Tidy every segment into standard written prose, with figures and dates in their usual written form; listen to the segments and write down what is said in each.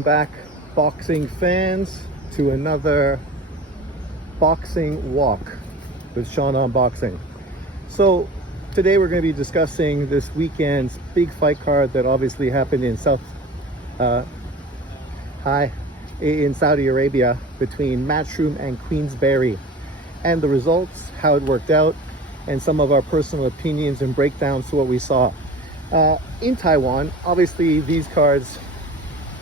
Welcome back, boxing fans, to another boxing walk with Sean on Boxing. So today we're going to be discussing this weekend's big fight card that obviously happened in in Saudi Arabia between Matchroom and Queensberry, and the results, how it worked out, and some of our personal opinions and breakdowns to what we saw. In Taiwan, obviously these cards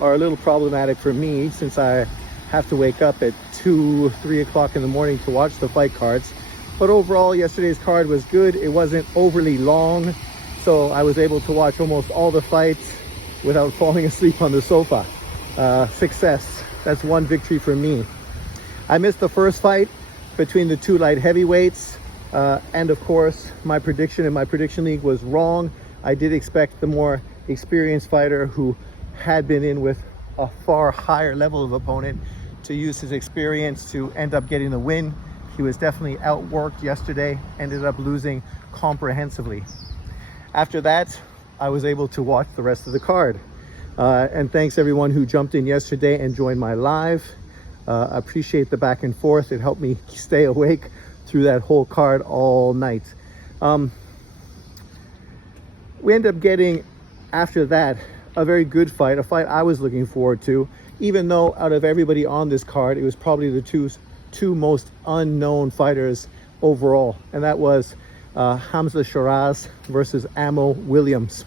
are a little problematic for me since I have to wake up at 2-3 o'clock in the morning to watch the fight cards. But overall, yesterday's card was good. It wasn't overly long, so I was able to watch almost all the fights without falling asleep on the sofa. Success. That's one victory for me. I missed the first fight between the two light heavyweights, and of course my prediction in my prediction league was wrong. I did expect the more experienced fighter who had been in with a far higher level of opponent to use his experience to end up getting the win. He was definitely outworked yesterday, ended up losing comprehensively. After that, I was able to watch the rest of the card. And thanks everyone who jumped in yesterday and joined my live. Appreciate the back and forth. It helped me stay awake through that whole card all night. We end up getting, after that, a very good fight, a fight I was looking forward to, even though out of everybody on this card, it was probably the two most unknown fighters overall, and that was Hamza Shiraz versus Ammo Williams.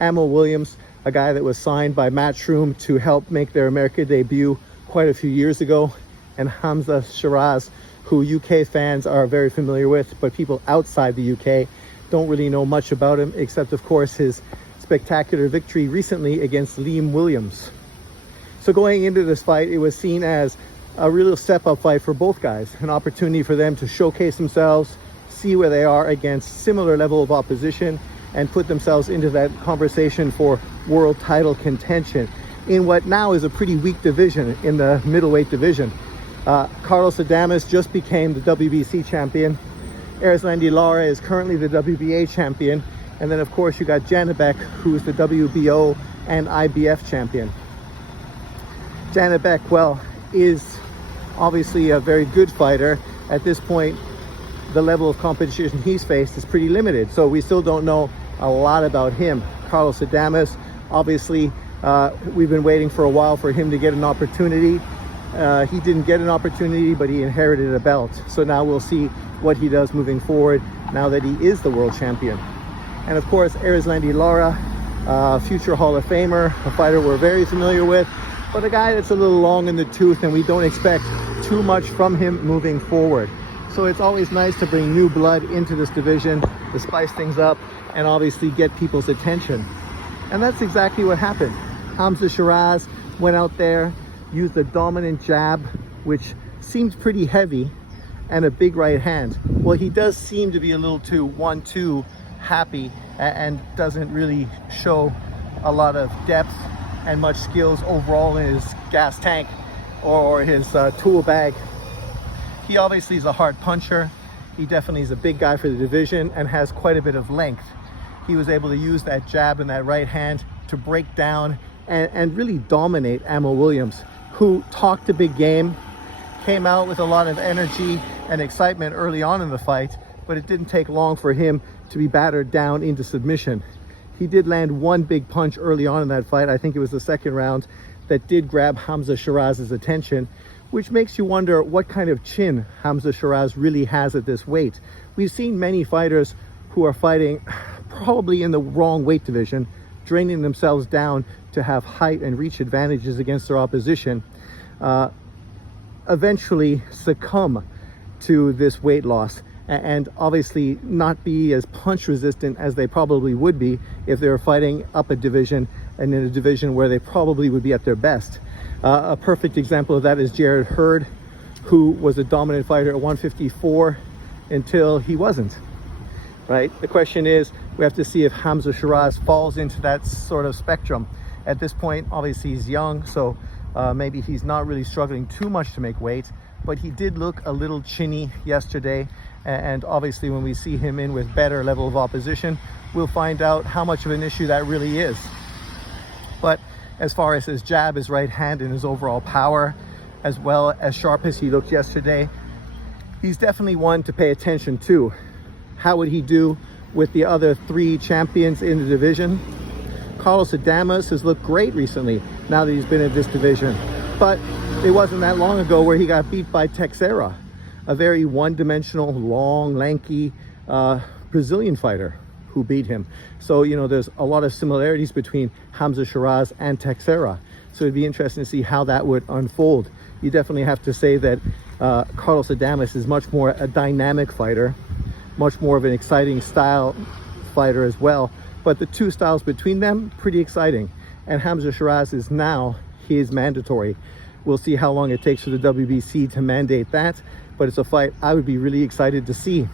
Ammo Williams, a guy that was signed by Matchroom to help make their America debut quite a few years ago, and Hamza Shiraz, who UK fans are very familiar with, but people outside the UK don't really know much about him, except of course his spectacular victory recently against Liam Williams. So going into this fight, it was seen as a real step-up fight for both guys, an opportunity for them to showcase themselves, see where they are against similar level of opposition, and put themselves into that conversation for world title contention in what now is a pretty weak division in the middleweight division. Carlos Adames just became the WBC champion. Erislandy Lara is currently the WBA champion. And then of course you got Janibek, who is the WBO and IBF champion. Janibek, well, is obviously a very good fighter. At this point, the level of competition he's faced is pretty limited, so we still don't know a lot about him. Carlos Adames, obviously, we've been waiting for a while for him to get an opportunity. He didn't get an opportunity, but he inherited a belt. So now we'll see what he does moving forward now that he is the world champion. And of course, Erislandy Lara, future Hall of Famer, a fighter we're very familiar with, but a guy that's a little long in the tooth, and we don't expect too much from him moving forward. So it's always nice to bring new blood into this division to spice things up and obviously get people's attention. And that's exactly what happened. Hamza Shiraz went out there, used a dominant jab, which seemed pretty heavy, and a big right hand. Well, he does seem to be a little too 1-2 happy and doesn't really show a lot of depth and much skills overall in his gas tank or his tool bag. He obviously is a hard puncher. He definitely is a big guy for the division and has quite a bit of length. He was able to use that jab and that right hand to break down and really dominate Ammo Williams, who talked a big game, came out with a lot of energy and excitement early on in the fight, but it didn't take long for him to be battered down into submission. He did land one big punch early on in that fight, I think it was the second round, that did grab Hamza Shiraz's attention, which makes you wonder what kind of chin Hamza Shiraz really has at this weight. We've seen many fighters who are fighting probably in the wrong weight division, draining themselves down to have height and reach advantages against their opposition, eventually succumb to this weight loss and obviously not be as punch resistant as they probably would be if they were fighting up a division and in a division where they probably would be at their best. A perfect example of that is Jared Hurd, who was a dominant fighter at 154 until he wasn't, right? The question is, we have to see if Hamza Shiraz falls into that sort of spectrum. At this point, obviously he's young, so maybe he's not really struggling too much to make weight, but he did look a little chinny yesterday, and obviously when we see him in with better level of opposition, we'll find out how much of an issue that really is. But as far as his jab, his right hand, and his overall power, as well as sharp as he looked yesterday. He's definitely one to pay attention to. How would he do with the other 3 champions in the division? Carlos Adames has looked great recently now that he's been in this division, but it wasn't that long ago where he got beat by Teixeira, a very one-dimensional, long, lanky Brazilian fighter who beat him. So, you know, there's a lot of similarities between Hamza Shiraz and Teixeira. So it'd be interesting to see how that would unfold. You definitely have to say that Carlos Adames is much more a dynamic fighter, much more of an exciting style fighter as well. But the 2 styles between them, pretty exciting. And Hamza Shiraz is now, he is mandatory. We'll see how long it takes for the WBC to mandate that, but it's a fight I would be really excited to see.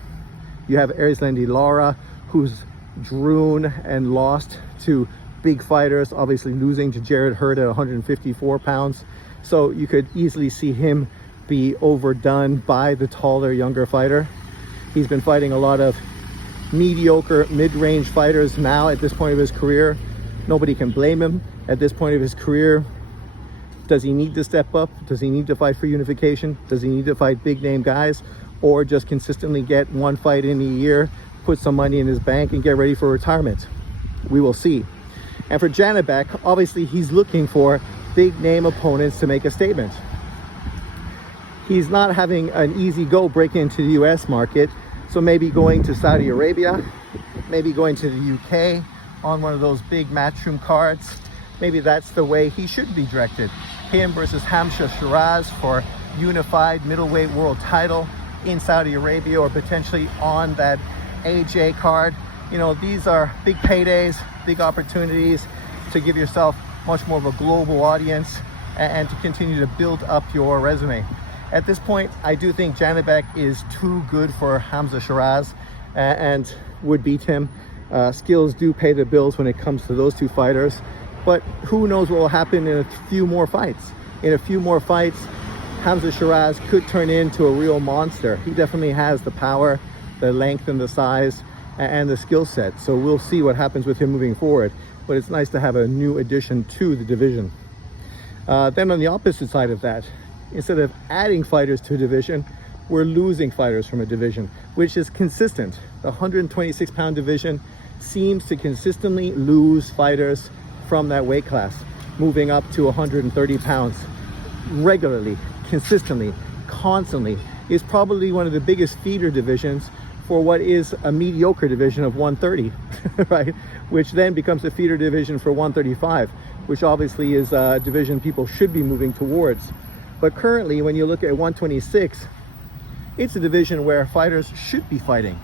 You have Erislandy Lara, who's drewn and lost to big fighters, obviously losing to Jared Hurd at 154 pounds. So you could easily see him be overdone by the taller, younger fighter. He's been fighting a lot of mediocre, mid-range fighters now at this point of his career. Nobody can blame him at this point of his career. Does he need to step up? Does he need to fight for unification? Does he need to fight big name guys? Or just consistently get 1 fight in a year, put some money in his bank, and get ready for retirement? We will see. And for Janibek, obviously he's looking for big name opponents to make a statement. He's not having an easy go breaking into the US market, so maybe going to Saudi Arabia, maybe going to the UK on one of those big Matchroom cards. Maybe that's the way he should be directed. Him versus Hamza Shiraz for unified middleweight world title in Saudi Arabia, or potentially on that AJ card. You know, these are big paydays, big opportunities to give yourself much more of a global audience and to continue to build up your resume. At this point, I do think Janibek is too good for Hamza Shiraz and would beat him. Skills do pay the bills when it comes to those 2 fighters, but who knows what will happen in a few more fights. In a few more fights, Hamza Shiraz could turn into a real monster. He definitely has the power, the length and the size, and the skill set. So we'll see what happens with him moving forward. But it's nice to have a new addition to the division. Then on the opposite side of that, instead of adding fighters to a division, we're losing fighters from a division, which is consistent. The 126-pound division seems to consistently lose fighters from that weight class, moving up to 130 pounds regularly, consistently, constantly. Is probably one of the biggest feeder divisions for what is a mediocre division of 130, right? Which then becomes a feeder division for 135, which obviously is a division people should be moving towards. But currently, when you look at 126, it's a division where fighters should be fighting.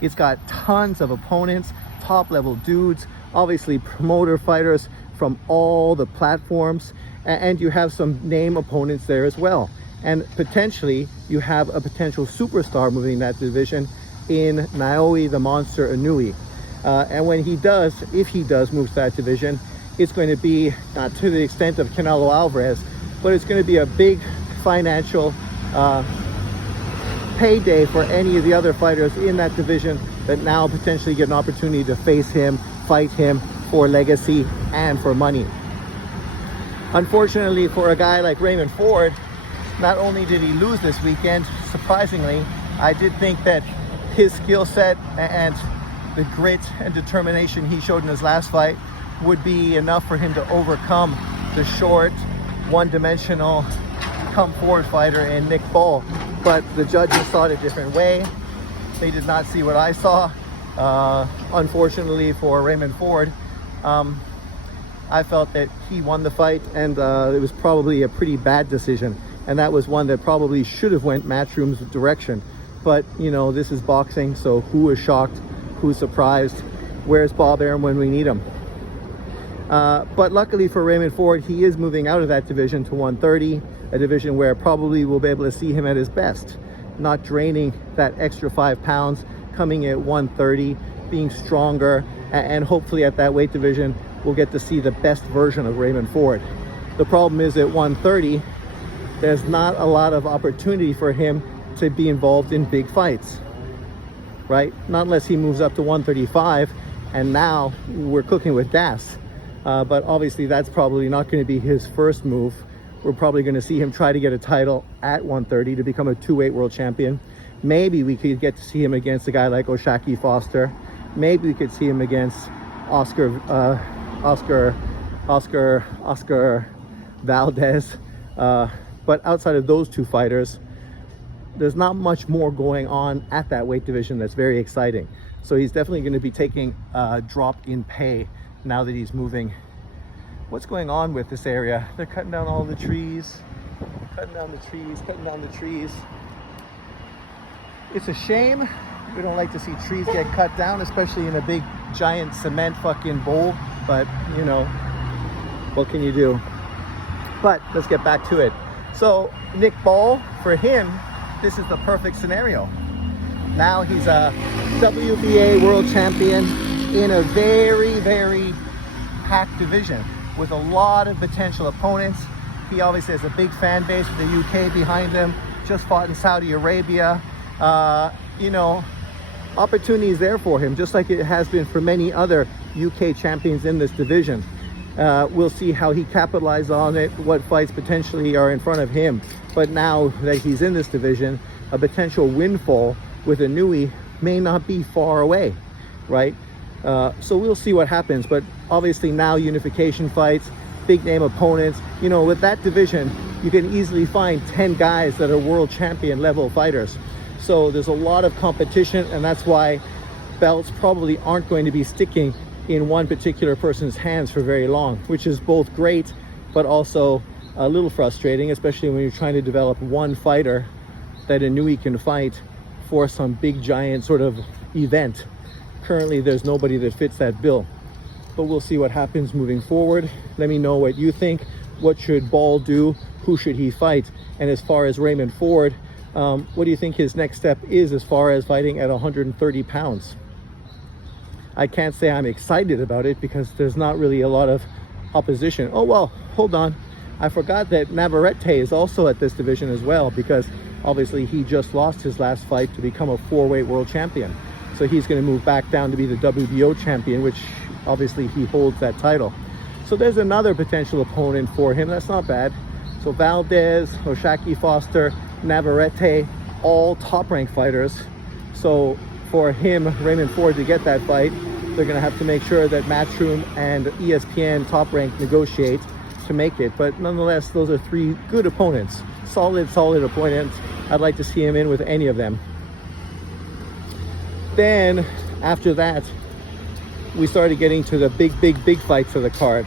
It's got tons of opponents, top level dudes, obviously promoter fighters from all the platforms, and you have some name opponents there as well. And potentially you have a potential superstar moving that division in Naoya the Monster Inoue. And when he does, if he does move to that division, it's going to be not to the extent of Canelo Alvarez, but it's going to be a big financial payday for any of the other fighters in that division that now potentially get an opportunity to face him, fight him for legacy and for money. Unfortunately for a guy like Raymond Ford, not only did he lose this weekend, surprisingly, I did think that his skill set and the grit and determination he showed in his last fight would be enough for him to overcome the short, one-dimensional come-forward fighter in Nick Bull. But the judges saw it a different way. They did not see what I saw. Unfortunately for Raymond Ford, I felt that he won the fight, and it was probably a pretty bad decision. And that was one that probably should have went Matchroom's direction. But, you know, this is boxing, so who is shocked? Who's surprised? Where's Bob Arum when we need him? But luckily for Raymond Ford, he is moving out of that division to 130, a division where probably we'll be able to see him at his best, not draining that extra 5 pounds, coming at 130, being stronger, and hopefully at that weight division, we'll get to see the best version of Raymond Ford. The problem is at 130, there's not a lot of opportunity for him to be involved in big fights, right? Not unless he moves up to 135, and now we're cooking with gas. But obviously that's probably not going to be his first move. We're probably going to see him try to get a title at 130 to become a 2-weight world champion. Maybe we could get to see him against a guy like Oshaki Foster. Maybe we could see him against Oscar Valdez. But outside of those two fighters, there's not much more going on at that weight division that's very exciting. So he's definitely going to be taking a drop in pay now that he's moving. What's going on with this area? They're cutting down all the trees, cutting down the trees. It's a shame. We don't like to see trees get cut down, especially in a big giant cement fucking bowl, but you know, what can you do? But let's get back to it. So Nick Ball, for him, this is the perfect scenario. Now he's a WBA world champion in a very, very packed division with a lot of potential opponents. He obviously has a big fan base with the UK behind him, just fought in Saudi Arabia. You know, opportunity is there for him, just like it has been for many other UK champions in this division. We'll see how he capitalizes on it, what fights potentially are in front of him. But now that he's in this division, a potential windfall with a Nui may not be far away, right? So we'll see what happens. But obviously now unification fights, big name opponents. You know, with that division, you can easily find 10 guys that are world champion level fighters. So there's a lot of competition, and that's why belts probably aren't going to be sticking in one particular person's hands for very long, which is both great, but also a little frustrating, especially when you're trying to develop one fighter that a Nui can fight for some big giant sort of event. Currently, there's nobody that fits that bill, but we'll see what happens moving forward. Let me know what you think. What should Ball do? Who should he fight? And as far as Raymond Ford, what do you think his next step is as far as fighting at 130 pounds? I can't say I'm excited about it because there's not really a lot of opposition. Oh, well, hold on. I forgot that Navarrete is also at this division as well, because obviously he just lost his last fight to become a 4-weight world champion. So he's going to move back down to be the WBO champion, which obviously he holds that title. So there's another potential opponent for him. That's not bad. So Valdez, Oshaki Foster, Navarrete, all top-ranked fighters. So for him, Raymond Ford, to get that fight, they're going to have to make sure that Matchroom and ESPN Top Rank negotiate to make it. But nonetheless, those are 3 good opponents. Solid opponents. I'd like to see him in with any of them. Then, after that, we started getting to the big fights of the card.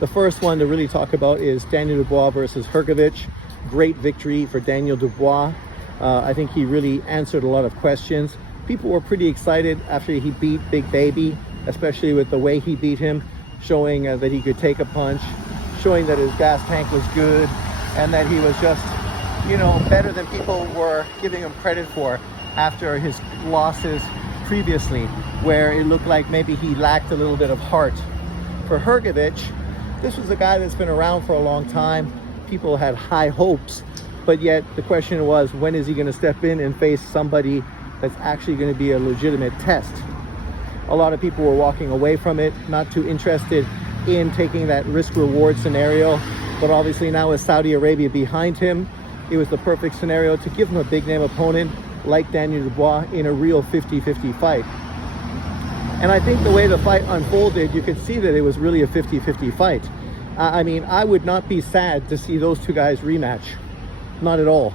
The first one to really talk about is Daniel Dubois versus Hrgovic. Great victory for Daniel Dubois. I think he really answered a lot of questions. People were pretty excited after he beat Big Baby, especially with the way he beat him, showing that he could take a punch, showing that his gas tank was good, and that he was just, you know, better than people were giving him credit for after his losses previously, where it looked like maybe he lacked a little bit of heart. For Hrgovic, this was a guy that's been around for a long time. People had high hopes, but yet the question was, when is he going to step in and face somebody that's actually going to be a legitimate test? A lot of people were walking away from it, not too interested in taking that risk-reward scenario. But obviously now with Saudi Arabia behind him, it was the perfect scenario to give him a big-name opponent like Daniel Dubois in a real 50-50 fight. And I think the way the fight unfolded, you could see that it was really a 50-50 fight. I mean, I would not be sad to see those two guys rematch. Not at all.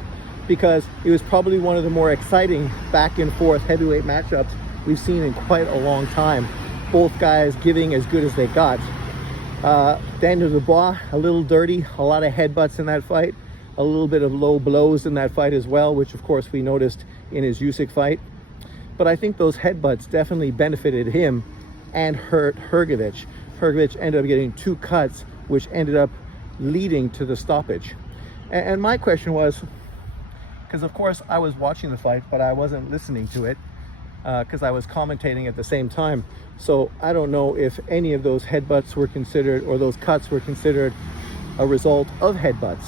Because it was probably one of the more exciting back and forth heavyweight matchups we've seen in quite a long time. Both guys giving as good as they got. Daniel Dubois, a little dirty, a lot of headbutts in that fight, a little bit of low blows in that fight as well, which of course we noticed in his Usyk fight. But I think those headbutts definitely benefited him and hurt Hrgovic. Hrgovic ended up getting 2 cuts, which ended up leading to the stoppage. And my question was, because of course I was watching the fight, but I wasn't listening to it because I was commentating at the same time. So I don't know if any of those headbutts were considered, or those cuts were considered a result of headbutts.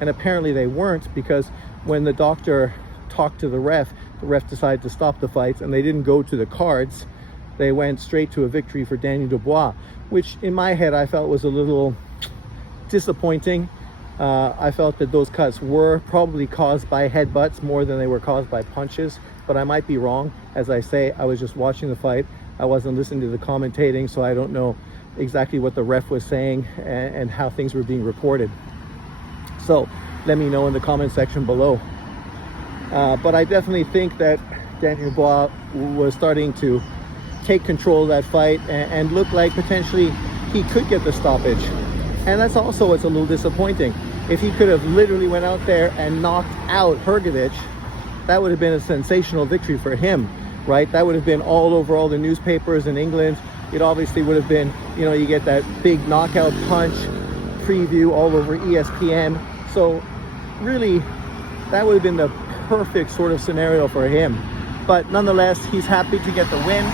And apparently they weren't, because when the doctor talked to the ref decided to stop the fights, and they didn't go to the cards they went straight to a victory for Daniel Dubois, which in my head I felt was a little disappointing. I felt that those cuts were probably caused by headbutts more than they were caused by punches, but I might be wrong. As I say, I was just watching the fight. I wasn't listening to the commentating, so I don't know exactly what the ref was saying and how things were being reported. So let me know in the comment section below. But I definitely think that Daniel Dubois was starting to take control of that fight and look like potentially he could get the stoppage. And that's also what's a little disappointing. If he could have literally went out there and knocked out Hrgović, that would have been a sensational victory for him, right? That would have been all over all the newspapers in England. It obviously would have been, you know, you get that big knockout punch preview all over ESPN. So really, that would have been the perfect sort of scenario for him. But nonetheless, he's happy to get the win.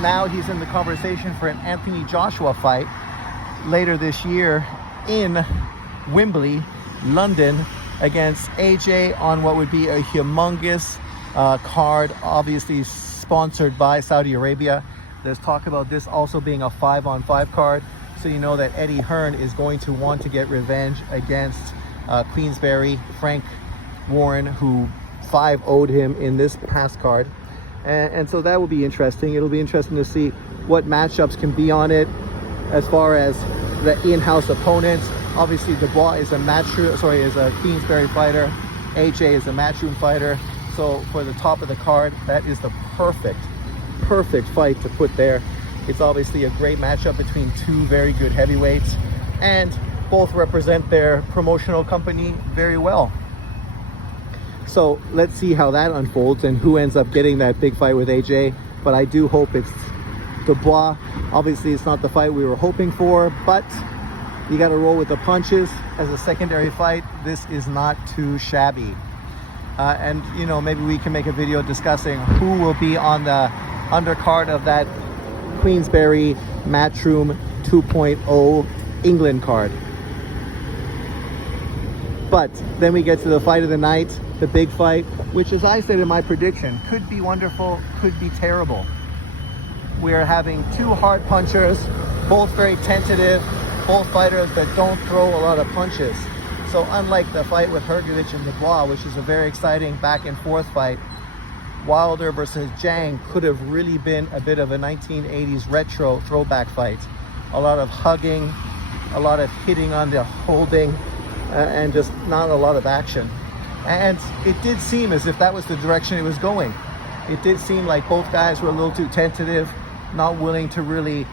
Now he's in the conversation for an Anthony Joshua fight later this year in Wembley, London, against AJ on what would be a humongous card, obviously sponsored by Saudi Arabia. There's talk about this also being a 5-on-5 card, so you know that Eddie Hearn is going to want to get revenge against Queensberry, Frank Warren, who 5-0'd him in this past card. And so that will be interesting. It'll be interesting to see what matchups can be on it as far as the in-house opponents. Obviously Dubois is a Queensberry fighter. AJ is a Matchroom fighter. So for the top of the card, that is the perfect fight to put there. It's obviously a great matchup between two very good heavyweights, and both represent their promotional company very well. So let's see how that unfolds and who ends up getting that big fight with AJ. But I do hope it's Dubois. Obviously it's not the fight we were hoping for, but you got to roll with the punches. As a secondary fight, this is not too shabby. And you know, maybe we can make a video discussing who will be on the undercard of that Queensberry Matchroom 2.0 England card. But then we get to the fight of the night, the big fight, which, as I said in my prediction, could be wonderful, could be terrible. We're having two hard punchers, both very tentative, both fighters that don't throw a lot of punches. So unlike the fight with Hrgović and Dubois, which is a very exciting back and forth fight, Wilder versus Zhang could have really been a bit of a 1980s retro throwback fight. A lot of hugging, a lot of hitting on the holding, and just not a lot of action. And it did seem as if that was the direction it was going. It did seem like both guys were a little too tentative, not willing to really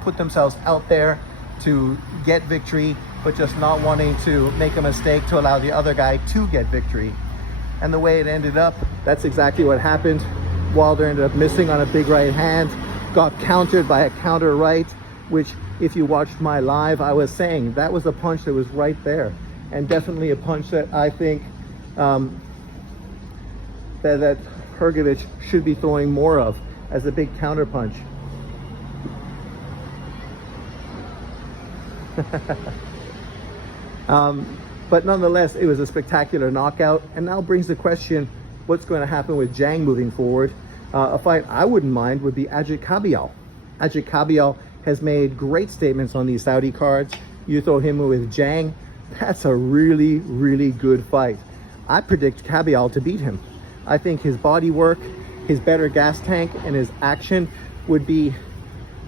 put themselves out there to get victory, but just not wanting to make a mistake to allow the other guy to get victory. And the way it ended up, that's exactly what happened. Wilder ended up missing on a big right hand, got countered by a counter right, which if you watched my live, I was saying that was a punch that was right there. And definitely a punch that I think that Hrgović should be throwing more of as a big counter punch. But nonetheless, it was a spectacular knockout. And now brings the question, what's going to happen with Zhang moving forward? A fight I wouldn't mind would be Ajit Kabial. Ajit Kabial has made great statements on these Saudi cards. You throw him with Zhang, that's a really, really good fight. I predict Kabial to beat him. I think his body work, his better gas tank, and his action would be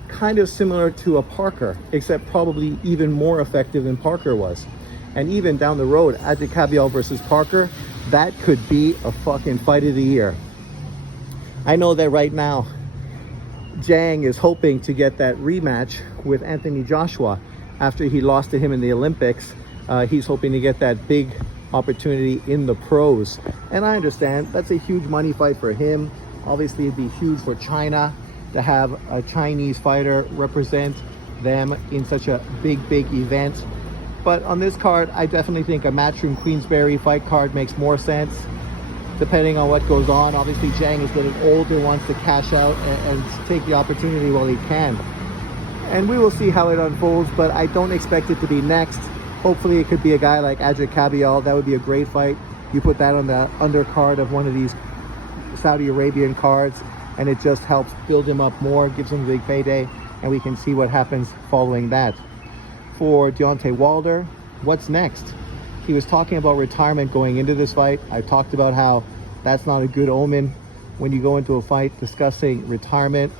kind of similar to a Parker, except probably even more effective than Parker was. And even down the road, Ajit Kabial versus Parker, that could be a fucking fight of the year. I know that right now, Zhang is hoping to get that rematch with Anthony Joshua after he lost to him in the Olympics. He's hoping to get that big opportunity in the pros. And I understand that's a huge money fight for him. Obviously, it'd be huge for China to have a Chinese fighter represent them in such a big event. But on this card, I definitely think a Matchroom Queensberry fight card makes more sense, depending on what goes on. Obviously, Zhang is getting older, wants to cash out and take the opportunity while he can. And we will see how it unfolds, but I don't expect it to be next. Hopefully, it could be a guy like Ajit Kabial. That would be a great fight. You put that on the undercard of one of these Saudi Arabian cards. and it just helps build him up more, gives him a big payday, and we can see what happens following that. For Deontay Wilder, what's next? He was talking about retirement going into this fight. I talked about how that's not a good omen when you go into a fight discussing retirement.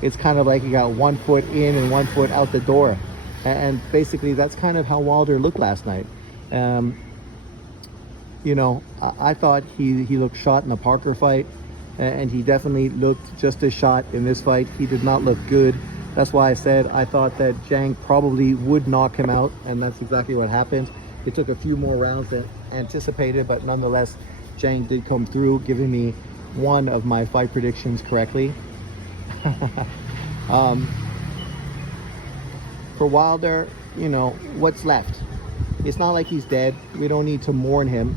It's kind of like you got 1 foot in and 1 foot out the door. And basically that's kind of how Wilder looked last night. You know, I thought he looked shot in the Parker fight, and he definitely looked just as shot in this fight. He did not look good. That's why I said I thought that Zhang probably would knock him out, and that's exactly what happened. It took a few more rounds than anticipated, but nonetheless, Zhang did come through, giving me one of my fight predictions correctly. For Wilder, you know, what's left? It's not like he's dead. We don't need to mourn him.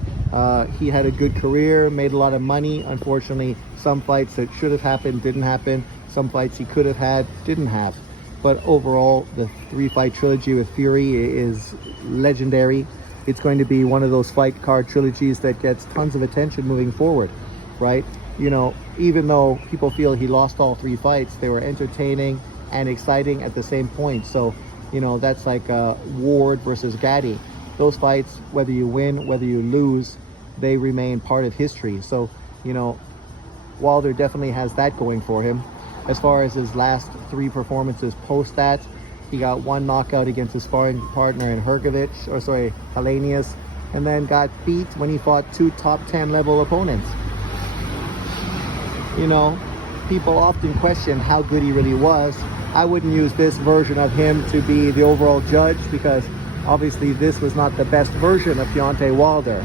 He had a good career, made a lot of money. Unfortunately, some fights that should have happened didn't happen. Some fights he could have had didn't have. But overall, the 3-fight trilogy with Fury is legendary. It's going to be one of those fight card trilogies that gets tons of attention moving forward, right? You know, even though people feel he lost all 3 fights, they were entertaining and exciting at the same point. So, you know, that's like Ward versus Gaddy. Those fights, whether you win, whether you lose, they remain part of history. So, you know, Wilder definitely has that going for him. As far as his last 3 performances post that, he got 1 knockout against his sparring partner in Helenius, and then got beat when he fought 2 top 10 level opponents. You know, people often question how good he really was. I wouldn't use this version of him to be the overall judge, because obviously this was not the best version of Deontay Wilder.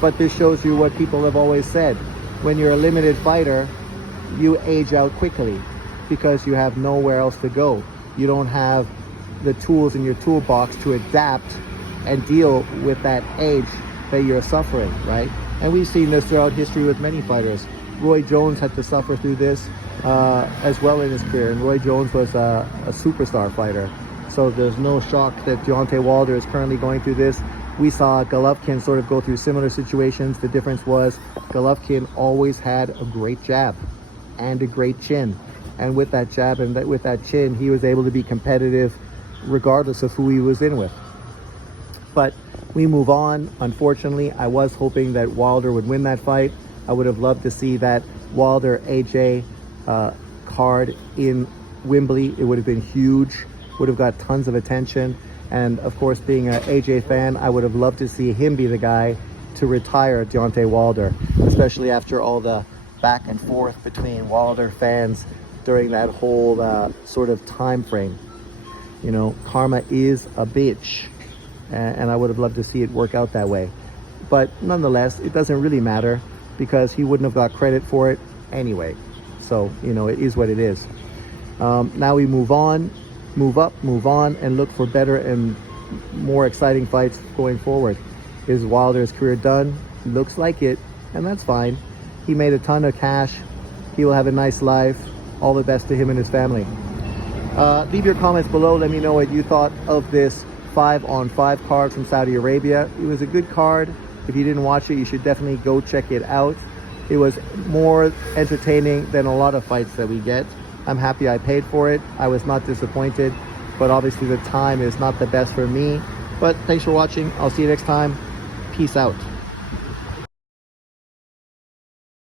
But this shows you what people have always said. When you're a limited fighter, you age out quickly because you have nowhere else to go. You don't have the tools in your toolbox to adapt and deal with that age that you're suffering, right? And we've seen this throughout history with many fighters. Roy Jones had to suffer through this as well in his career, and Roy Jones was a superstar fighter. So there's no shock that Deontay Wilder is currently going through this. We saw Golovkin sort of go through similar situations. The difference was Golovkin always had a great jab and a great chin. And with that jab and with that chin, he was able to be competitive regardless of who he was in with. But we move on. Unfortunately, I was hoping that Wilder would win that fight. I would have loved to see that Wilder-AJ card in Wembley. It would have been huge, would have got tons of attention. And of course, being an AJ fan, I would have loved to see him be the guy to retire Deontay Wilder, especially after all the back and forth between Wilder fans during that whole sort of time frame. You know, karma is a bitch, and I would have loved to see it work out that way. But nonetheless, it doesn't really matter, because he wouldn't have got credit for it anyway. So, you know, it is what it is. Now we move on, move up, move on, and look for better and more exciting fights going forward. Is Wilder's career done? Looks like it, and that's fine. He made a ton of cash. He will have a nice life. All the best to him and his family. Leave your comments below. Let me know what you thought of this 5-on-5 card from Saudi Arabia. It was a good card. If you didn't watch it, you should definitely go check it out. It was more entertaining than a lot of fights that we get. I'm happy I paid for it. I was not disappointed, but obviously the time is not the best for me. But thanks for watching. I'll see you next time. Peace out.